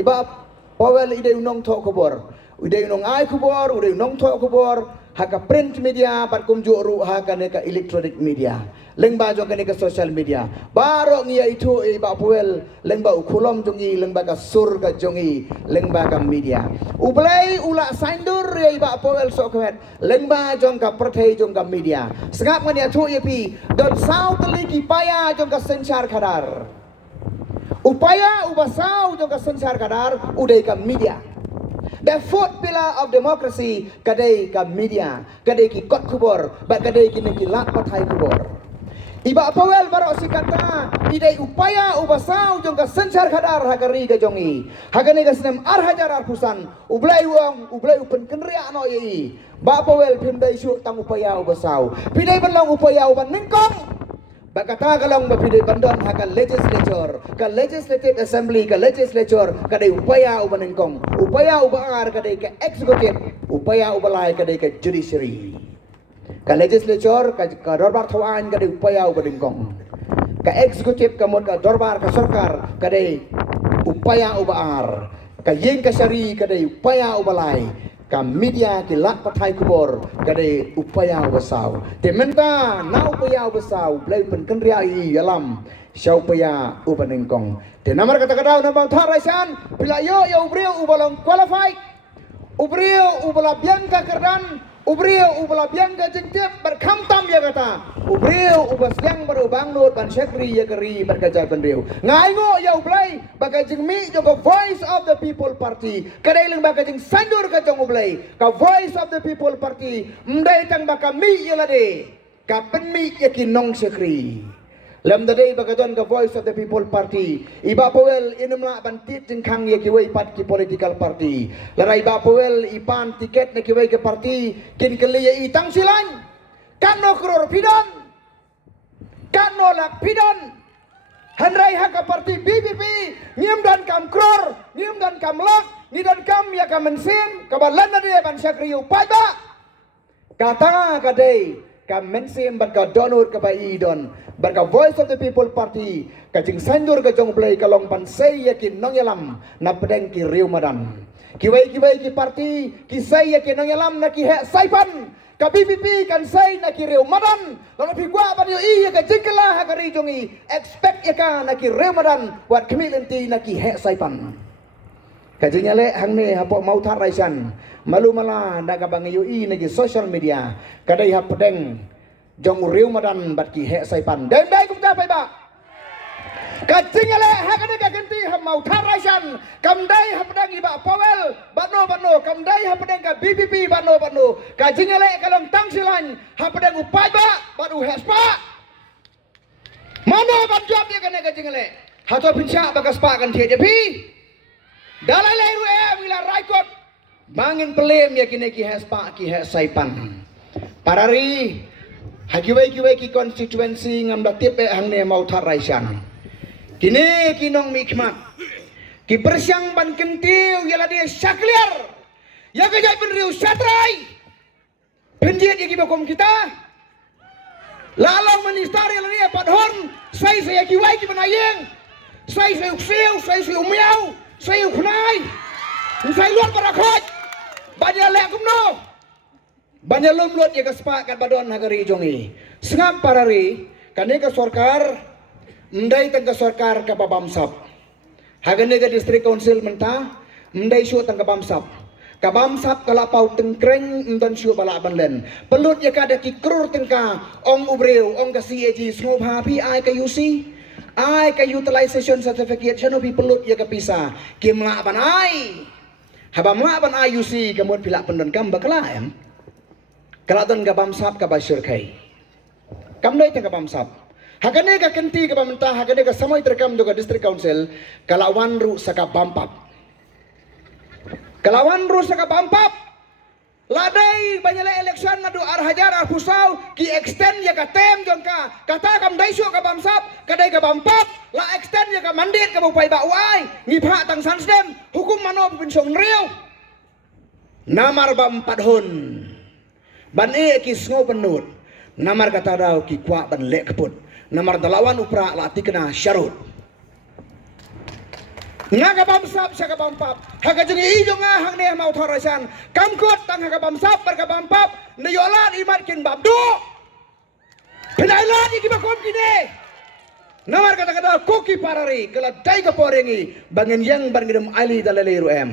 iba Powell ide unong to kubor, ide unong ai kubor, ide unong to kubor, haka print media pat kumjuru haka neka electronic media, lengba jong neka social media. Baro ngia itu iba Powell lengba ukulom jongi, lengba ka sur ka jongi, lengba ka media. Ublay ula saindur iba Powell sokwet, lengba jong ka perthai jong ka media. Sengap ngania tu yepi, don sao teliki paya jong ka senchar kadar. Upaya ubasau jong ka senchar kadar udai ka media. The fourth pillar of democracy kadai ka media, kadai ki kot kubor, ba kadai ki neki lak pathai kubor. Iba Powell baro sikata idai upaya ubasau jong ka senchar kadar hakari ka jongi. Hakani ka senem arhajar arpusan ublai wong ublai upen kenria no yi. Ba Powell pindai syuk tang upaya ubasau. Pindai belong upaya uban ningkong. Bakata kalong mapilih bandon haka legislature, ka legislative assembly, ka legislature, kadai upaya ubanengkong, upaya ubaar kadai ka executive, upaya ubalai kadai ka judiciary. Ka legislature ka dorbar thawaan kadai upaya ubanengkong, ka executive kamot ka dorbar ka sarkar kadai upaya ubaar, ka yeng ka syari kadai upaya ubalai. Ka media ki lak pathai kubor kadai upaya ubasau tementa na upaya ubasau blai pen kenria i alam syau upaya ubanengkong te namar kata kadau nambang tharaisan bila yo ubriu ubalong qualified ubriu ubala biangka kerdan ubriu ubala biangka jengtep berkamtam ya kata ubriu ubas yang baru bangnut ban syakri ya keri berkajai pendriu ngaingo ya ublai bagai jengmi jong voice of the people party kadai leng bagai jeng sandur ka jong ublai ka voice of the people party mdai tang baka mi ya lade ka penmi ya kinong syakri lam dadai bagaton ka voice of the people party iba Powell inumla bantit jengkang ya kiwai pat ki political party larai iba Powell ipan tiket na kiwai ke party kin keliya itang silan kano kror pidon kano lak pidon handrai haka parti BBP ngim dan kam kror ngim dan kam lak ni dan kam ya kam mensim kabalan na dia ban syakri upai ba kata kadai kam mensim ban ka donor ka bai don ban ka voice of the people party ka jing sandur ka jong play kalong pan sei yakin nong yalam na pedeng ki riu madan kiwai ki parti ki sei yakin nong yalam na ki he saipan ka BBP kan sei na ki riu madan lalu pi gua ban yo i ka jingkala ha ka ri jongi expect ya ka na ki riu madan wat kemilenti na ki he saipan ka jingale hang ne hapo mau thar raisan malu mala daga bang yo i na ki social media kadai ha pedeng jong riu madan bat ki he saipan den dai kum ta pai ba kacingale hakane ka genti ha mau tharaisan kamdai ha pedang iba Powell bano kamdai ha pedang ka BBP bano kacingale kalong tangsilan ha pedang upai ba badu hespa mano ban job dia kane kacingale ha to pinsya bagas pa kan tie pi dalai lai ru wila raikot bangin pelem ya kine ki hespa ki he saipan parari hakiwai ki constituency ngam da tipe hang ne mau tharaisan kini kinong mikmat ki persyang ban kentiu yala dia syakliar ya kajai penriu syatrai pendiat ya kibakom kita lalang ministar yala dia padhon saya kiwai ki benayeng saya uksiu saya umiau saya uknai saya luar barakot banyak lek kumno banyak lumlut ya kesepakat badon hagari jongi sengap parari kane ka sorkar mendai tangga sorkar ka babamsap hagane ka district council menta mendai syu tangga babamsap ka babamsap kala pau tengkreng ndon syu bala banlen pelut ya kada ki krur tengka ong ubreu ong ka CAG sngop happy ai ka UC ai ka utilization certificate chano pi pelut ya ka pisa kimla ban ai habamla ban ai UC kamot pila pendon kam bakala em kalaton ka babamsap ka basyur kai kamdai tangga babamsap hakane ka kenti ka pamenta hakane ka samay terkam do ka district council kalawan ru saka bampap ladai banyala election na do arhajar arpusau ki extend ya ka tem jong ka kata kam daisu ka bamsap kadai ka bampap la extend ya ka mandit ka bupai ba uai ngipha tang sansdem hukum mano pinsong riu namar bampadhon ban e ki sngo penut namar kata daw ki kwa ban lek keput namar dalawan upra la tikna syarut nga ka bamsap siya ka bampap haga jeng ijo nga hang ne mau tharasan kamkot tang haga bamsap bar ka bampap ne yolan imat kin babdu pinailan iki bakom kini namar kata-kata koki parari kala dai ka porengi bangen yang barngidem ali dalaleru em